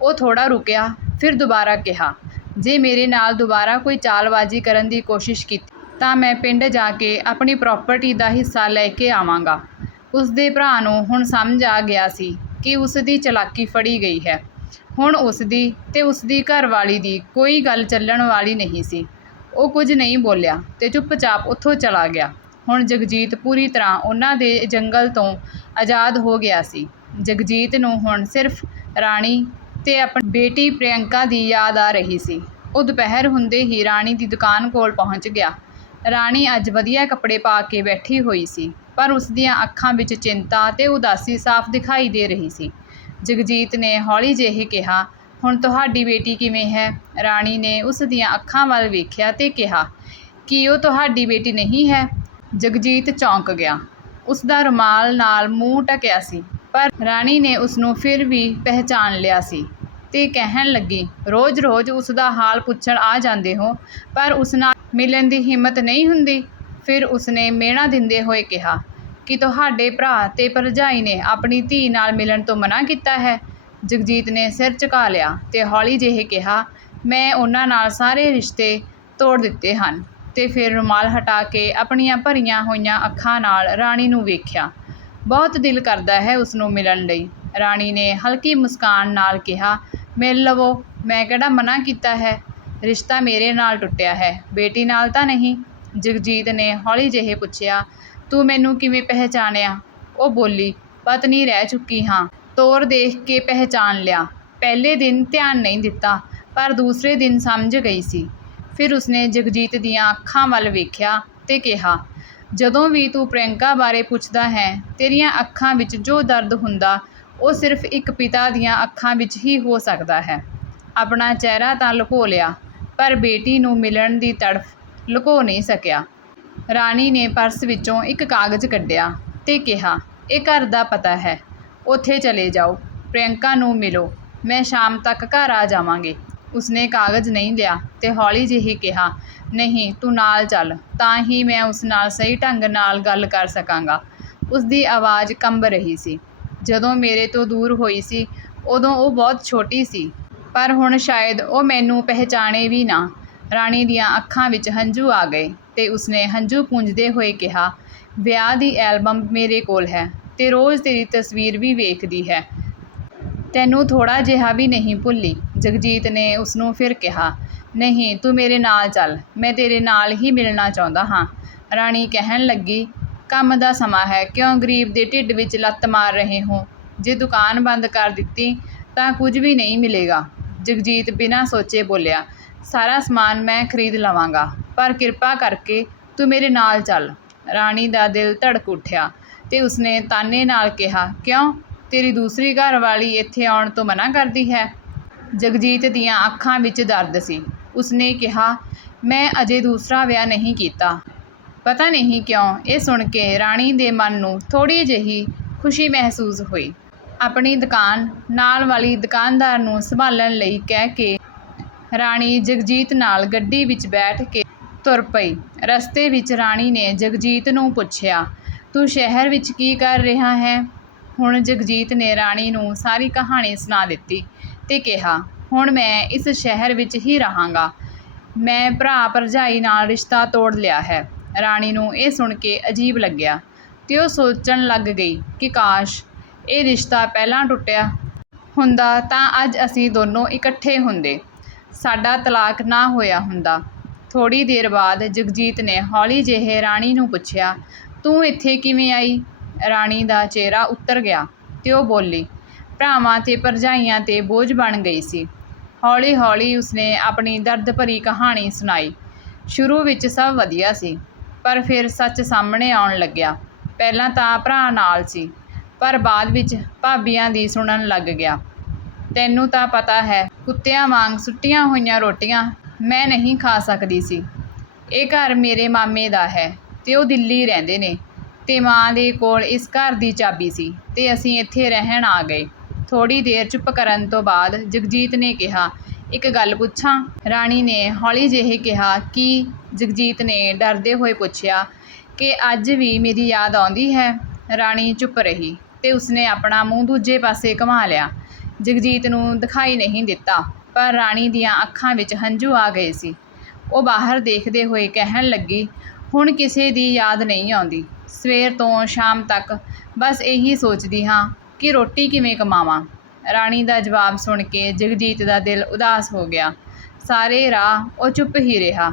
ਉਹ ਥੋੜਾ ਰੁਕਿਆ, ਫਿਰ ਦੁਬਾਰਾ ਕਿਹਾ ਜੇ ਮੇਰੇ ਨਾਲ ਦੁਬਾਰਾ ਕੋਈ ਚਾਲਬਾਜ਼ੀ ਕਰਨ ਦੀ ਕੋਸ਼ਿਸ਼ ਕੀਤੀ, ਤਾਂ ਮੈਂ ਪਿੰਡ ਜਾ ਕੇ ਆਪਣੀ ਪ੍ਰਾਪਰਟੀ ਦਾ ਹਿੱਸਾ ਲੈ ਕੇ ਆਵਾਂਗਾ। ਉਸ ਦੇ ਭਰਾ ਨੂੰ ਹੁਣ ਸਮਝ ਆ ਗਿਆ ਸੀ ਕਿ ਉਸ ਦੀ ਚਲਾਕੀ ਫੜੀ ਗਈ ਹੈ। ਹੁਣ ਉਸ ਦੀ ਤੇ ਉਸ ਦੀ ਘਰਵਾਲੀ ਦੀ ਕੋਈ ਗੱਲ ਚੱਲਣ ਵਾਲੀ ਨਹੀਂ ਸੀ। ਉਹ ਕੁਝ ਨਹੀਂ ਬੋਲਿਆ ਤੇ ਚੁੱਪਚਾਪ ਉੱਥੋਂ ਚਲਾ ਗਿਆ। ਹੁਣ ਜਗਜੀਤ ਪੂਰੀ ਤਰ੍ਹਾਂ ਉਹਨਾਂ ਦੇ ਜੰਗਲ ਤੋਂ ਆਜ਼ਾਦ ਹੋ ਗਿਆ ਸੀ। ਜਗਜੀਤ ਨੂੰ ਹੁਣ ਸਿਰਫ ਰਾਣੀ ਤੇ ਆਪਣੀ ਬੇਟੀ ਪ੍ਰਿਯੰਕਾ ਦੀ ਯਾਦ ਆ ਰਹੀ ਸੀ। ਉਹ ਦੁਪਹਿਰ ਹੁੰਦੇ ਹੀ ਰਾਣੀ ਦੀ ਦੁਕਾਨ ਕੋਲ ਪਹੁੰਚ ਗਿਆ। ਰਾਣੀ ਅੱਜ ਵਧੀਆ ਕੱਪੜੇ ਪਾ ਕੇ ਬੈਠੀ ਹੋਈ ਸੀ, ਪਰ ਉਸ ਦੀਆਂ ਅੱਖਾਂ ਵਿੱਚ ਚਿੰਤਾ ਤੇ ਉਦਾਸੀ ਸਾਫ਼ ਦਿਖਾਈ ਦੇ ਰਹੀ ਸੀ। ਜਗਜੀਤ ਨੇ ਹੌਲੀ ਜਿਹੇ ਕਿਹਾ, ਹੁਣ ਤੁਹਾਡੀ ਬੇਟੀ ਕਿਵੇਂ ਹੈ? ਰਾਣੀ ਨੇ ਉਸ ਦੀਆਂ ਅੱਖਾਂ ਵੱਲ ਵੇਖਿਆ ਤੇ ਕਿਹਾ, ਕੀ ਉਹ ਤੁਹਾਡੀ ਬੇਟੀ ਨਹੀਂ ਹੈ? ਜਗਜੀਤ ਚੌਂਕ ਗਿਆ। ਉਸ ਦਾ ਰੁਮਾਲ ਨਾਲ ਮੂੰਹ ਢਕਿਆ ਸੀ, ਪਰ ਰਾਣੀ ਨੇ ਉਸ ਨੂੰ ਫਿਰ ਵੀ ਪਹਿਚਾਣ ਲਿਆ ਸੀ। ਤੇ ਕਹਿਣ ਲੱਗੀ, ਰੋਜ਼-ਰੋਜ਼ ਉਸ ਦਾ ਹਾਲ ਪੁੱਛਣ ਆ ਜਾਂਦੇ ਹੋ, ਪਰ ਉਸ ਨਾਲ ਮਿਲਣ ਦੀ ਹਿੰਮਤ ਨਹੀਂ ਹੁੰਦੀ। ਫਿਰ ਉਸਨੇ ਮਿਹਣਾ ਦਿੰਦੇ ਹੋਏ ਕਿਹਾ, ਕਿ ਤੁਹਾਡੇ ਭਰਾ ਤੇ ਭਰਜਾਈ ਨੇ ਆਪਣੀ ਧੀ ਨਾਲ ਮਿਲਣ ਤੋਂ ਮਨਾ ਕੀਤਾ ਹੈ? ਜਗਜੀਤ ਨੇ ਸਿਰ ਝੁਕਾ ਲਿਆ ਤੇ ਹੌਲੀ ਜਿਹੇ ਕਿਹਾ, ਮੈਂ ਉਹਨਾਂ ਨਾਲ ਸਾਰੇ ਰਿਸ਼ਤੇ ਤੋੜ ਦਿੱਤੇ ਹਨ। ਤੇ ਫਿਰ ਰੁਮਾਲ ਹਟਾ ਕੇ ਆਪਣੀਆਂ ਭਰੀਆਂ ਹੋਈਆਂ ਅੱਖਾਂ ਨਾਲ ਰਾਣੀ ਨੂੰ ਵੇਖਿਆ। ਬਹੁਤ ਦਿਲ ਕਰਦਾ ਹੈ ਉਸਨੂੰ ਮਿਲਣ ਲਈ, ਰਾਣੀ ਨੇ ਹਲਕੀ ਮੁਸਕਾਨ ਨਾਲ ਕਿਹਾ ਮਿਲ ਲਵੋ, ਮੈਂ ਕਿਹੜਾ ਮਨ੍ਹਾ ਕੀਤਾ ਹੈ? ਰਿਸ਼ਤਾ ਮੇਰੇ ਨਾਲ ਟੁੱਟਿਆ ਹੈ। ਬੇਟੀ ਨਾਲ ਤਾਂ ਨਹੀਂ। ਜਗਜੀਤ ਨੇ ਹੌਲੀ ਜਿਹੇ ਪੁੱਛਿਆ, ਤੂੰ ਮੈਨੂੰ ਕਿਵੇਂ ਪਹਿਚਾਣਿਆ? ਉਹ ਬੋਲੀ, ਪਤਨੀ ਰਹਿ ਚੁੱਕੀ ਹਾਂ। ਤੋਰ ਦੇਖ ਕੇ ਪਹਿਚਾਣ ਲਿਆ। ਪਹਿਲੇ ਦਿਨ ਧਿਆਨ ਨਹੀਂ ਦਿੱਤਾ, ਪਰ ਦੂਸਰੇ ਦਿਨ ਸਮਝ ਗਈ ਸੀ। ਫਿਰ ਉਸਨੇ ਜਗਜੀਤ ਦੀਆਂ ਅੱਖਾਂ ਵੱਲ ਵੇਖਿਆ ਤੇ ਕਿਹਾ, ਜਦੋਂ ਵੀ ਤੂੰ ਪ੍ਰਿਯੰਕਾ ਬਾਰੇ ਪੁੱਛਦਾ ਹੈ, ਤੇਰੀਆਂ ਅੱਖਾਂ ਵਿੱਚ ਜੋ ਦਰਦ ਹੁੰਦਾ ਉਹ ਸਿਰਫ ਇੱਕ ਪਿਤਾ ਦੀਆਂ ਅੱਖਾਂ ਵਿੱਚ ਹੀ ਹੋ ਸਕਦਾ ਹੈ। ਆਪਣਾ ਚਿਹਰਾ ਤਾਂ ਲੁਕੋ ਲਿਆ, ਪਰ ਬੇਟੀ ਨੂੰ ਮਿਲਣ ਦੀ ਤੜਫ ਲੁਕੋ ਨਹੀਂ ਸਕਿਆ। ਰਾਣੀ ਨੇ ਪਰਸ ਵਿੱਚੋਂ ਇੱਕ ਕਾਗਜ਼ ਕੱਢਿਆ ਤੇ ਕਿਹਾ, ਇਹ ਘਰ ਦਾ ਪਤਾ ਹੈ। ਉੱਥੇ ਚਲੇ ਜਾਓ। ਪ੍ਰਿਯੰਕਾ ਨੂੰ ਮਿਲੋ। ਮੈਂ ਸ਼ਾਮ ਤੱਕ ਘਰ ਆ ਜਾਵਾਂਗੀ। ਉਸਨੇ ਕਾਗਜ਼ ਨਹੀਂ ਲਿਆ ਤੇ ਹੌਲੀ ਜਿਹੀ ਕਿਹਾ, ਨਹੀਂ, ਤੂੰ ਨਾਲ ਚੱਲ। ਤਾਂ ਹੀ ਮੈਂ ਉਸ ਨਾਲ ਸਹੀ ਢੰਗ ਨਾਲ ਗੱਲ ਕਰ ਸਕਾਂਗਾ। ਉਸ ਦੀ ਆਵਾਜ਼ ਕੰਬ ਰਹੀ ਸੀ। ਜਦੋਂ ਮੇਰੇ ਤੋਂ ਦੂਰ ਹੋਈ ਸੀ, ਉਦੋਂ ਉਹ ਬਹੁਤ ਛੋਟੀ ਸੀ। ਪਰ ਹੁਣ ਸ਼ਾਇਦ ਉਹ ਮੈਨੂੰ ਪਹਿਚਾਣੇ ਵੀ ਨਾ। ਰਾਣੀ ਦੀਆਂ ਅੱਖਾਂ ਵਿੱਚ ਹੰਝੂ ਆ ਗਏ ਤੇ ਉਸਨੇ ਹੰਝੂ ਪੂੰਝਦੇ ਹੋਏ ਕਿਹਾ, ਵਿਆਹ ਦੀ ਐਲਬਮ ਮੇਰੇ ਕੋਲ ਹੈ ਤੇ ਰੋਜ਼ ਤੇਰੀ ਤਸਵੀਰ ਵੀ ਵੇਖਦੀ ਹੈ। ਤੈਨੂੰ ਥੋੜਾ ਜਿਹਾ ਵੀ ਨਹੀਂ ਭੁੱਲੀ। ਜਗਜੀਤ ਨੇ ਉਸ ਨੂੰ ਫਿਰ ਕਿਹਾ, ਨਹੀਂ, ਤੂੰ ਮੇਰੇ ਨਾਲ ਚੱਲ, ਮੈਂ ਤੇਰੇ ਨਾਲ ਹੀ ਮਿਲਣਾ ਚਾਹੁੰਦਾ ਹਾਂ। ਰਾਣੀ ਕਹਿਣ ਲੱਗੀ ਕੰਮ ਦਾ ਸਮਾਂ ਹੈ। ਕਿਉਂ ਗਰੀਬ ਦੇ ਢਿੱਡ ਵਿੱਚ ਲੱਤ ਮਾਰ ਰਹੇ ਹੋ? ਜੇ ਦੁਕਾਨ ਬੰਦ ਕਰ ਦਿੱਤੀ, ਤਾਂ ਕੁਝ ਵੀ ਨਹੀਂ ਮਿਲੇਗਾ। ਜਗਜੀਤ ਬਿਨਾਂ ਸੋਚੇ ਬੋਲਿਆ, ਸਾਰਾ ਸਮਾਨ ਮੈਂ ਖਰੀਦ ਲਵਾਂਗਾ, ਪਰ ਕਿਰਪਾ ਕਰਕੇ ਤੂੰ ਮੇਰੇ ਨਾਲ ਚੱਲ। ਰਾਣੀ ਦਾ ਦਿਲ ਧੜਕ ਉੱਠਿਆ ਤੇ ਉਸਨੇ ਤਾਨੇ ਨਾਲ ਕਿਹਾ, ਕਿਉਂ? ਤੇਰੀ ਦੂਸਰੀ ਘਰਵਾਲੀ ਇੱਥੇ ਆਉਣ ਤੋਂ ਮਨਾ ਕਰਦੀ ਹੈ? ਜਗਜੀਤ ਦੀਆਂ ਅੱਖਾਂ ਵਿੱਚ ਦਰਦ ਸੀ। ਉਸਨੇ ਕਿਹਾ, ਮੈਂ ਅਜੇ ਦੂਸਰਾ ਵਿਆਹ ਨਹੀਂ ਕੀਤਾ। ਪਤਾ ਨਹੀਂ ਕਿਉਂ ਇਹ ਸੁਣ ਕੇ ਰਾਣੀ ਦੇ ਮਨ ਨੂੰ ਥੋੜ੍ਹੀ ਜਿਹੀ ਖੁਸ਼ੀ ਮਹਿਸੂਸ ਹੋਈ। ਆਪਣੀ ਦੁਕਾਨ ਨਾਲ ਵਾਲੀ ਦੁਕਾਨਦਾਰ ਨੂੰ ਸੰਭਾਲਣ ਲਈ ਕਹਿ ਕੇ ਰਾਣੀ ਜਗਜੀਤ ਨਾਲ ਗੱਡੀ ਵਿੱਚ ਬੈਠ ਕੇ ਤੁਰ ਪਈ। ਰਸਤੇ ਵਿੱਚ ਰਾਣੀ ਨੇ ਜਗਜੀਤ ਨੂੰ ਪੁੱਛਿਆ, ਤੂੰ ਸ਼ਹਿਰ ਵਿੱਚ ਕੀ ਕਰ ਰਿਹਾ ਹੈ? ਹੁਣ ਜਗਜੀਤ ਨੇ ਰਾਣੀ ਨੂੰ ਸਾਰੀ ਕਹਾਣੀ ਸੁਣਾ ਦਿੱਤੀ ਤੇ ਕਿਹਾ, ਹੁਣ ਮੈਂ ਇਸ ਸ਼ਹਿਰ ਵਿੱਚ ਹੀ ਰਹਾਂਗਾ। ਮੈਂ ਭਰਾ ਭਰਜਾਈ ਨਾਲ ਰਿਸ਼ਤਾ ਤੋੜ ਲਿਆ ਹੈ। ਰਾਣੀ ਨੂੰ ਇਹ ਸੁਣ ਕੇ ਅਜੀਬ ਲੱਗਿਆ ਤੇ ਉਹ ਸੋਚਣ ਲੱਗ ਗਈ ਕਿ ਕਾਸ਼ ਇਹ ਰਿਸ਼ਤਾ ਪਹਿਲਾਂ ਟੁੱਟਿਆ ਹੁੰਦਾ ਤਾਂ ਅੱਜ ਅਸੀਂ ਦੋਨੋਂ ਇਕੱਠੇ ਹੁੰਦੇ। ਸਾਡਾ ਤਲਾਕ ਨਾ ਹੋਇਆ ਹੁੰਦਾ। ਥੋੜ੍ਹੀ ਦੇਰ ਬਾਅਦ ਜਗਜੀਤ ਨੇ ਹੌਲੀ ਜਿਹੇ ਰਾਣੀ ਨੂੰ ਪੁੱਛਿਆ, ਤੂੰ ਇੱਥੇ ਕਿਵੇਂ ਆਈ? ਰਾਣੀ ਦਾ ਚਿਹਰਾ ਉੱਤਰ ਗਿਆ ਤੇ ਉਹ ਬੋਲੀ, ਭਰਾਵਾਂ ਤੇ ਭਰਜਾਈਆਂ ਤੇ ਬੋਝ ਬਣ ਗਈ ਸੀ। ਹੌਲੀ ਹੌਲੀ ਉਸਨੇ ਆਪਣੀ ਦਰਦ ਭਰੀ ਕਹਾਣੀ ਸੁਣਾਈ। ਸ਼ੁਰੂ ਵਿੱਚ ਸਭ ਵਧੀਆ ਸੀ। ਪਰ ਫਿਰ ਸੱਚ ਸਾਹਮਣੇ ਆਉਣ ਲੱਗਿਆ। ਪਹਿਲਾਂ ਤਾਂ ਭਰਾ ਨਾਲ ਸੀ, ਪਰ ਬਾਅਦ ਵਿੱਚ ਭਾਬੀਆਂ ਦੀ ਸੁਣਨ ਲੱਗ ਗਿਆ। ਤੈਨੂੰ ਤਾਂ ਪਤਾ ਹੈ, ਕੁੱਤਿਆਂ ਵਾਂਗ ਸੁੱਟੀਆਂ ਹੋਈਆਂ ਰੋਟੀਆਂ ਮੈਂ ਨਹੀਂ ਖਾ ਸਕਦੀ ਸੀ। ਇਹ ਘਰ ਮੇਰੇ ਮਾਮੇ ਦਾ ਹੈ ਤੇ ਉਹ ਦਿੱਲੀ ਰਹਿੰਦੇ ਨੇ ਤੇ ਮਾਂ ਦੇ ਕੋਲ ਇਸ ਘਰ ਦੀ ਚਾਬੀ ਸੀ ਤੇ ਅਸੀਂ ਇੱਥੇ ਰਹਿਣ ਆ ਗਏ। ਥੋੜੀ ਦੇਰ ਚੁੱਪ ਕਰਨ ਤੋਂ ਬਾਅਦ ਜਗਜੀਤ ਨੇ ਕਿਹਾ ਇੱਕ ਗੱਲ ਪੁੱਛਾਂ? ਰਾਣੀ ਨੇ ਹੌਲੀ ਜਿਹੇ ਕਿਹਾ ਕਿ ਜਗਜੀਤ ਨੇ ਡਰਦੇ ਹੋਏ ਪੁੱਛਿਆ ਕਿ ਅੱਜ ਵੀ ਮੇਰੀ ਯਾਦ ਆਉਂਦੀ ਹੈ? ਰਾਣੀ ਚੁੱਪ ਰਹੀ ਤੇ ਉਸਨੇ ਆਪਣਾ ਮੂੰਹ ਦੂਜੇ ਪਾਸੇ ਘੁਮਾ ਲਿਆ। ਜਗਜੀਤ ਨੂੰ ਦਿਖਾਈ ਨਹੀਂ ਦਿੱਤਾ, ਪਰ ਰਾਣੀ ਦੀਆਂ ਅੱਖਾਂ ਵਿੱਚ ਹੰਝੂ ਆ ਗਏ ਸੀ। ਉਹ ਬਾਹਰ ਦੇਖਦੇ ਹੋਏ ਕਹਿਣ ਲੱਗੀ, ਹੁਣ ਕਿਸੇ ਦੀ ਯਾਦ ਨਹੀਂ ਆਉਂਦੀ। ਸਵੇਰ ਤੋਂ ਸ਼ਾਮ ਤੱਕ ਬਸ ਇਹੀ ਸੋਚਦੀ ਹਾਂ ਕਿ ਰੋਟੀ ਕਿਵੇਂ ਕਮਾਵਾਂ। ਰਾਣੀ ਦਾ ਜਵਾਬ ਸੁਣ ਕੇ ਜਗਜੀਤ ਦਾ ਦਿਲ ਉਦਾਸ ਹੋ ਗਿਆ। ਸਾਰੇ ਰਾਹ ਉਹ ਚੁੱਪ ਹੀ ਰਿਹਾ।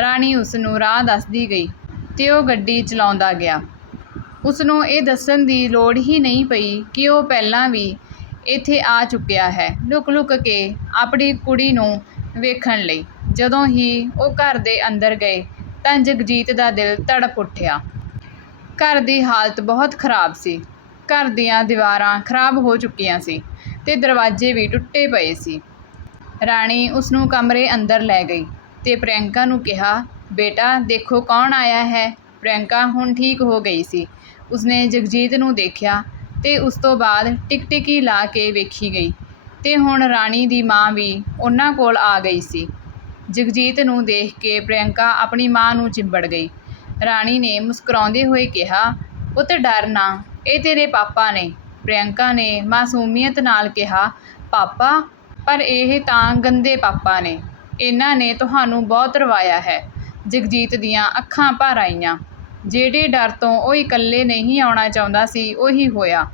ਰਾਣੀ ਉਸ ਨੂੰ ਰਾਹ ਦੱਸਦੀ ਗਈ ਤੇ ਉਹ ਗੱਡੀ ਚਲਾਉਂਦਾ ਗਿਆ। ਉਸ ਨੂੰ ਇਹ ਦੱਸਣ ਦੀ ਲੋੜ ਹੀ ਨਹੀਂ ਪਈ ਕਿ ਉਹ ਪਹਿਲਾਂ ਵੀ ਇੱਥੇ ਆ ਚੁੱਕਿਆ ਹੈ। ਲੁਕ-ਲੁਕ ਕੇ ਆਪਣੀ ਕੁੜੀ ਨੂੰ ਵੇਖਣ ਲਈ ਜਦੋਂ ਹੀ ਉਹ ਘਰ ਦੇ ਅੰਦਰ ਗਏ ਤਾਂ ਜਗਜੀਤ ਦਾ ਦਿਲ ਤੜਪ ਉੱਠਿਆ। ਘਰ ਦੀ ਹਾਲਤ ਬਹੁਤ ਖਰਾਬ ਸੀ। ਘਰ ਦੀਆਂ ਦੀਵਾਰਾਂ ਖਰਾਬ ਹੋ ਚੁੱਕੀਆਂ ਸੀ। ਤੇ ਦਰਵਾਜ਼ੇ ਵੀ ਟੁੱਟੇ ਪਏ ਸੀ। ਰਾਣੀ ਉਸ ਨੂੰ ਕਮਰੇ ਅੰਦਰ ਲੈ ਗਈ ਤੇ ਪ੍ਰਿਯੰਕਾ ਨੂੰ ਕਿਹਾ, ਬੇਟਾ, ਦੇਖੋ ਕੌਣ ਆਇਆ ਹੈ? ਪ੍ਰਿਯੰਕਾ ਹੁਣ ਠੀਕ ਹੋ ਗਈ ਸੀ। ਉਸਨੇ ਜਗਜੀਤ ਨੂੰ ਦੇਖਿਆ ਤੇ ਉਸ ਤੋਂ ਬਾਅਦ ਟਿਕਟਿਕੀ ਲਾ ਕੇ ਵੇਖੀ ਗਈ ਤੇ ਹੁਣ ਰਾਣੀ ਦੀ ਮਾਂ ਵੀ ਉਹਨਾਂ ਕੋਲ ਆ ਗਈ ਸੀ। ਜਗਜੀਤ ਨੂੰ ਦੇਖ ਕੇ ਪ੍ਰਿਯੰਕਾ ਆਪਣੀ ਮਾਂ ਨੂੰ ਚਿੰਬੜ ਗਈ। ਰਾਣੀ ਨੇ ਮੁਸਕਰਾਉਂਦੇ ਹੋਏ ਕਿਹਾ, ਪੁੱਤ, ਡਰ ਨਾ, ਇਹ ਤੇਰੇ ਪਾਪਾ ਨੇ। ਪ੍ਰਿਯੰਕਾ ਨੇ ਮਾਸੂਮੀਅਤ ਨਾਲ ਕਿਹਾ, ਪਾਪਾ, ਪਰ ਇਹ ਤਾਂ ਗੰਦੇ ਪਾਪਾ ਨੇ। ਇਹਨਾਂ ਨੇ ਤੁਹਾਨੂੰ ਬਹੁਤ ਰਵਾਇਆ ਹੈ। ਜਗਜੀਤ ਦੀਆਂ ਅੱਖਾਂ ਭਰ ਆਈਆਂ। ਜਿਹੜੇ ਡਰ ਤੋਂ ਉਹ ਇਕੱਲੇ ਨਹੀਂ ਆਉਣਾ ਚਾਹੁੰਦਾ ਸੀ, ਉਹੀ ਹੋਇਆ।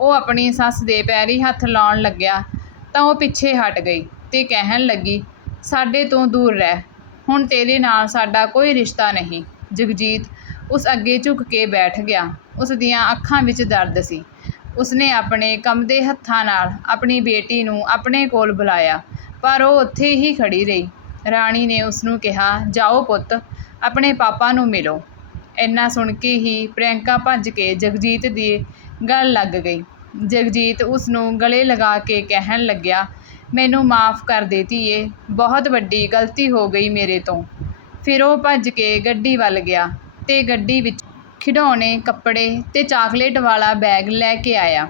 ਉਹ ਆਪਣੀ ਸੱਸ ਦੇ ਪੈਰੀ ਹੱਥ ਲਾਉਣ ਲੱਗਿਆ, ਤਾਂ ਉਹ ਪਿੱਛੇ ਹਟ ਗਈ ਤੇ ਕਹਿਣ ਲੱਗੀ, ਸਾਡੇ ਤੋਂ ਦੂਰ ਰਹਿ। ਹੁਣ ਤੇਰੇ ਨਾਲ ਸਾਡਾ ਕੋਈ ਰਿਸ਼ਤਾ ਨਹੀਂ। ਜਗਜੀਤ ਉਸ ਅੱਗੇ ਝੁਕ ਕੇ ਬੈਠ ਗਿਆ। ਉਸ ਦੀਆਂ ਅੱਖਾਂ ਵਿੱਚ ਦਰਦ ਸੀ। ਉਸਨੇ ਆਪਣੇ ਕੰਮਦੇ ਹੱਥਾਂ ਨਾਲ ਆਪਣੀ ਬੇਟੀ ਨੂੰ ਆਪਣੇ ਕੋਲ ਬੁਲਾਇਆ, ਪਰ ਉਹ ਉੱਥੇ ਹੀ ਖੜ੍ਹੀ ਰਹੀ। ਰਾਣੀ ਨੇ ਉਸਨੂੰ ਕਿਹਾ, ਜਾਓ ਪੁੱਤ, ਆਪਣੇ ਪਾਪਾ ਨੂੰ ਮਿਲੋ। ਇੰਨਾ ਸੁਣ ਕੇ ਹੀ ਪ੍ਰਿਯੰਕਾ ਭੱਜ ਕੇ ਜਗਜੀਤ ਦੀ ਗਲ ਲੱਗ ਗਈ। ਜਗਜੀਤ ਉਸਨੂੰ ਗਲੇ ਲਗਾ ਕੇ ਕਹਿਣ ਲੱਗਿਆ, ਮੈਨੂੰ ਮਾਫ ਕਰ ਦੇ ਧੀਏ, ਬਹੁਤ ਵੱਡੀ ਗਲਤੀ ਹੋ ਗਈ ਮੇਰੇ ਤੋਂ। ਫਿਰ ਉਹ ਭੱਜ ਕੇ ਗੱਡੀ ਵੱਲ ਗਿਆ ਤੇ ਗੱਡੀ ਵਿੱਚ ਖਿਡੌਣੇ, ਕੱਪੜੇ ਅਤੇ ਚਾਕਲੇਟ ਵਾਲਾ ਬੈਗ ਲੈ ਕੇ ਆਇਆ।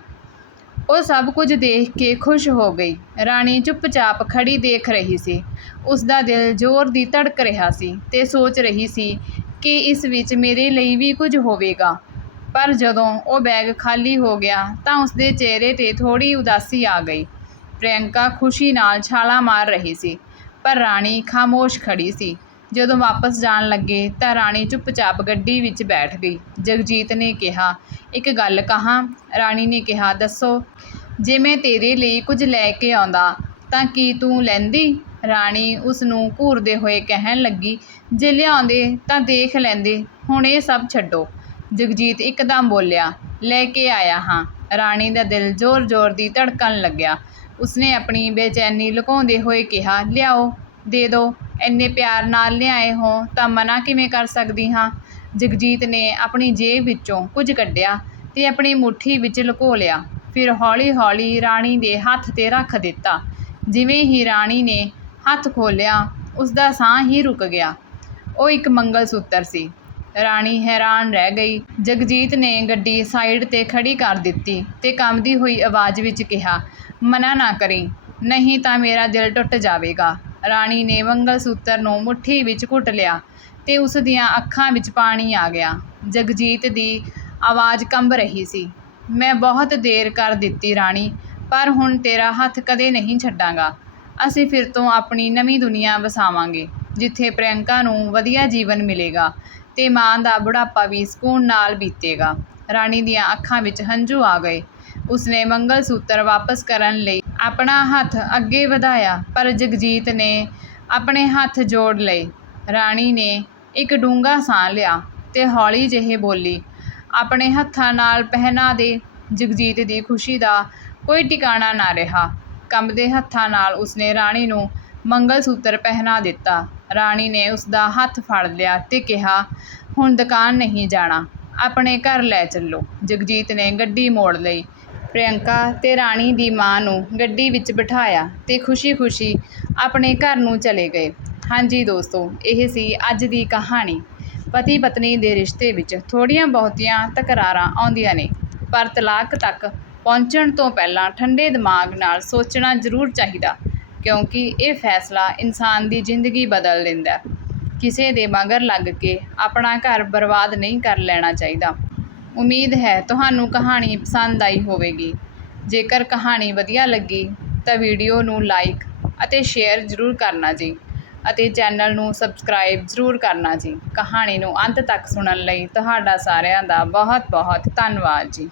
ਉਹ ਸਭ ਕੁਝ ਦੇਖ ਕੇ ਖੁਸ਼ ਹੋ ਗਈ। ਰਾਣੀ ਚੁੱਪਚਾਪ ਖੜ੍ਹੀ ਦੇਖ ਰਹੀ ਸੀ। ਉਸ ਦਾ ਦਿਲ ਜ਼ੋਰ ਦੀ ਧੜਕ ਰਿਹਾ ਸੀ ਅਤੇ ਸੋਚ ਰਹੀ ਸੀ ਕਿ ਇਸ ਵਿੱਚ ਮੇਰੇ ਲਈ ਵੀ ਕੁਝ ਹੋਵੇਗਾ। ਪਰ ਜਦੋਂ ਉਹ ਬੈਗ ਖਾਲੀ ਹੋ ਗਿਆ ਤਾਂ ਉਸਦੇ ਚਿਹਰੇ ਤੇ ਥੋੜ੍ਹੀ ਉਦਾਸੀ ਆ ਗਈ। ਪ੍ਰਿਯੰਕਾ ਖੁਸ਼ੀ ਨਾਲ ਛਾਲਾਂ ਮਾਰ ਰਹੀ ਸੀ, ਪਰ ਰਾਣੀ ਖਾਮੋਸ਼ ਖੜੀ ਸੀ। ਜਦੋਂ ਵਾਪਸ ਜਾਣ ਲੱਗੇ ਤਾਂ ਰਾਣੀ ਚੁੱਪਚਾਪ ਗੱਡੀ ਵਿੱਚ ਬੈਠ ਗਈ। ਜਗਜੀਤ ਨੇ ਕਿਹਾ, ਇੱਕ ਗੱਲ ਕਹਾਂ? ਰਾਣੀ ਨੇ ਕਿਹਾ, ਦੱਸੋ, ਜੇ ਮੈਂ ਤੇਰੇ ਲਈ ਕੁਝ ਲੈ ਕੇ ਆਉਂਦਾ, ਤਾਂ ਕੀ ਤੂੰ ਲੈਂਦੀ? ਰਾਣੀ ਉਸ ਨੂੰ ਘੂਰਦੇ ਹੋਏ ਕਹਿਣ ਲੱਗੀ, ਜੇ ਲਿਆਉਂਦੇ ਤਾਂ ਦੇਖ ਲੈਂਦੇ, ਹੁਣ ਇਹ ਸਭ ਛੱਡੋ। ਜਗਜੀਤ ਇੱਕਦਮ ਬੋਲਿਆ, ਲੈ ਕੇ ਆਇਆ ਹਾਂ। ਰਾਣੀ ਦਾ ਦਿਲ ਜ਼ੋਰ-ਜ਼ੋਰ ਦੀ ਧੜਕਣ ਲੱਗਿਆ। ਉਸਨੇ ਆਪਣੀ ਬੇਚੈਨੀ ਲੁਕਾਉਂਦੇ ਹੋਏ ਕਿਹਾ, ਲਿਆਓ। ਦੇ ਦਿਓ ਇੰਨੇ ਪਿਆਰ ਨਾਲ ਲਿਆਏ ਹੋ ਤਾਂ ਮਨਾ ਕਿਵੇਂ ਕਰ ਸਕਦੀ ਹਾਂ? ਜਗਜੀਤ ਨੇ ਆਪਣੀ ਜੇਬ ਵਿੱਚੋਂ ਕੁਝ ਕੱਢਿਆ ਤੇ ਆਪਣੀ ਮੁੱਠੀ ਵਿੱਚ ਲੁਕੋ ਲਿਆ। ਫਿਰ ਹੌਲੀ-ਹੌਲੀ ਰਾਣੀ ਦੇ ਹੱਥ ਤੇ ਰੱਖ ਦਿੱਤਾ। ਜਿਵੇਂ ਹੀ ਰਾਣੀ ਨੇ ਹੱਥ ਖੋਲ੍ਹਿਆ ਉਸ ਦਾ ਸਾਹ ਹੀ ਰੁਕ ਗਿਆ। ਉਹ ਇੱਕ ਮੰਗਲ ਸੂਤਰ ਸੀ। ਰਾਣੀ ਹੈਰਾਨ ਰਹਿ ਗਈ। ਜਗਜੀਤ ਨੇ ਗੱਡੀ ਸਾਈਡ ਤੇ ਖੜੀ ਕਰ ਦਿੱਤੀ ਤੇ ਕੰਬਦੀ ਹੋਈ ਆਵਾਜ਼ ਵਿੱਚ ਕਿਹਾ, ਮਨਾ ਨਾ ਕਰੀ, ਨਹੀਂ ਤਾਂ ਮੇਰਾ ਦਿਲ ਟੁੱਟ ਜਾਵੇਗਾ। ਰਾਣੀ ਨੇ ਮੰਗਲ ਸੂਤਰ ਨੂੰ ਮੁੱਠੀ ਵਿੱਚ ਘੁੱਟ ਲਿਆ ਤੇ ਉਸ ਦੀਆਂ ਅੱਖਾਂ ਵਿੱਚ ਪਾਣੀ ਆ ਗਿਆ। ਜਗਜੀਤ ਦੀ ਆਵਾਜ਼ ਕੰਬ ਰਹੀ ਸੀ। ਮੈਂ ਬਹੁਤ ਦੇਰ ਕਰ ਦਿੱਤੀ ਰਾਣੀ, ਪਰ ਹੁਣ ਤੇਰਾ ਹੱਥ ਕਦੇ ਨਹੀਂ ਛੱਡਾਂਗਾ। ਅਸੀਂ ਫਿਰ ਤੋਂ ਆਪਣੀ ਨਵੀਂ ਦੁਨੀਆ ਵਸਾਵਾਂਗੇ, ਜਿੱਥੇ ਪ੍ਰਿਯੰਕਾ ਨੂੰ ਵਧੀਆ ਜੀਵਨ ਮਿਲੇਗਾ ਤੇ ਮਾਂ ਦਾ ਬੁਢਾਪਾ ਵੀ ਸਕੂਨ ਨਾਲ ਬੀਤੇਗਾ। ਰਾਣੀ ਦੀਆਂ ਅੱਖਾਂ ਵਿੱਚ ਹੰਝੂ ਆ ਗਏ। ਉਸਨੇ ਮੰਗਲ ਸੂਤਰ ਵਾਪਸ ਕਰਨ ਲਈ ਆਪਣਾ ਹੱਥ ਅੱਗੇ ਵਧਾਇਆ, ਪਰ ਜਗਜੀਤ ਨੇ ਆਪਣੇ ਹੱਥ ਜੋੜ ਲਏ। ਰਾਣੀ ਨੇ ਇੱਕ ਡੂੰਘਾ ਸਾਹ ਲਿਆ ਤੇ ਹੌਲੀ ਜਿਹੇ ਬੋਲੀ, ਆਪਣੇ ਹੱਥਾਂ ਨਾਲ ਪਹਿਨਾ ਦੇ। ਜਗਜੀਤ ਦੀ ਖੁਸ਼ੀ ਦਾ ਕੋਈ ਟਿਕਾਣਾ ਨਾ ਰਿਹਾ। ਕੰਬਦੇ ਹੱਥਾਂ ਨਾਲ ਉਸਨੇ ਰਾਣੀ ਨੂੰ ਮੰਗਲਸੂਤਰ ਪਹਿਨਾ ਦਿੱਤਾ। ਰਾਣੀ ਨੇ ਉਸਦਾ ਹੱਥ ਫੜ ਲਿਆ ਤੇ ਕਿਹਾ, ਹੁਣ ਦੁਕਾਨ ਨਹੀਂ ਜਾਣਾ, ਆਪਣੇ ਘਰ ਲੈ ਚੱਲੋ। ਜਗਜੀਤ ਨੇ ਗੱਡੀ ਮੋੜ ਲਈ। ਪ੍ਰਿਯੰਕਾ ਤੇ ਰਾਣੀ ਦੀ ਮਾਂ ਨੂੰ ਗੱਡੀ ਵਿੱਚ ਬਿਠਾਇਆ ਤੇ ਖੁਸ਼ੀ-ਖੁਸ਼ੀ ਆਪਣੇ ਘਰ ਨੂੰ ਚਲੇ ਗਏ। ਹਾਂਜੀ ਦੋਸਤੋ, ਇਹ ਸੀ ਅੱਜ ਦੀ ਕਹਾਣੀ। ਪਤੀ ਪਤਨੀ ਦੇ ਰਿਸ਼ਤੇ ਵਿੱਚ ਥੋੜ੍ਹੀਆਂ ਬਹੁਤੀਆਂ ਤਕਰਾਰਾਂ ਆਉਂਦੀਆਂ ਨੇ, ਪਰ ਤਲਾਕ ਤੱਕ ਪਹੁੰਚਣ ਤੋਂ ਪਹਿਲਾਂ ਠੰਡੇ ਦਿਮਾਗ ਨਾਲ ਸੋਚਣਾ ਜ਼ਰੂਰ ਚਾਹੀਦਾ, ਕਿਉਂਕਿ ਇਹ ਫੈਸਲਾ ਇਨਸਾਨ ਦੀ ਜ਼ਿੰਦਗੀ ਬਦਲ ਦਿੰਦਾ ਕਿਸੇ ਦੇ ਮਗਰ ਲੱਗ ਕੇ ਆਪਣਾ ਘਰ ਬਰਬਾਦ ਨਹੀਂ ਕਰ ਲੈਣਾ ਚਾਹੀਦਾ। ਉਮੀਦ ਹੈ ਤੁਹਾਨੂੰ ਕਹਾਣੀ ਪਸੰਦ ਆਈ ਹੋਵੇਗੀ। ਜੇਕਰ ਕਹਾਣੀ ਵਧੀਆ ਲੱਗੀ, ਤਾਂ ਵੀਡੀਓ ਨੂੰ ਲਾਈਕ ਅਤੇ ਸ਼ੇਅਰ ਜ਼ਰੂਰ ਕਰਨਾ ਜੀ ਅਤੇ ਚੈਨਲ ਨੂੰ ਸਬਸਕ੍ਰਾਈਬ ਜ਼ਰੂਰ ਕਰਨਾ ਜੀ। ਕਹਾਣੀ ਨੂੰ ਅੰਤ ਤੱਕ ਸੁਣਨ ਲਈ ਤੁਹਾਡਾ ਸਾਰਿਆਂ ਦਾ ਬਹੁਤ ਬਹੁਤ ਧੰਨਵਾਦ ਜੀ।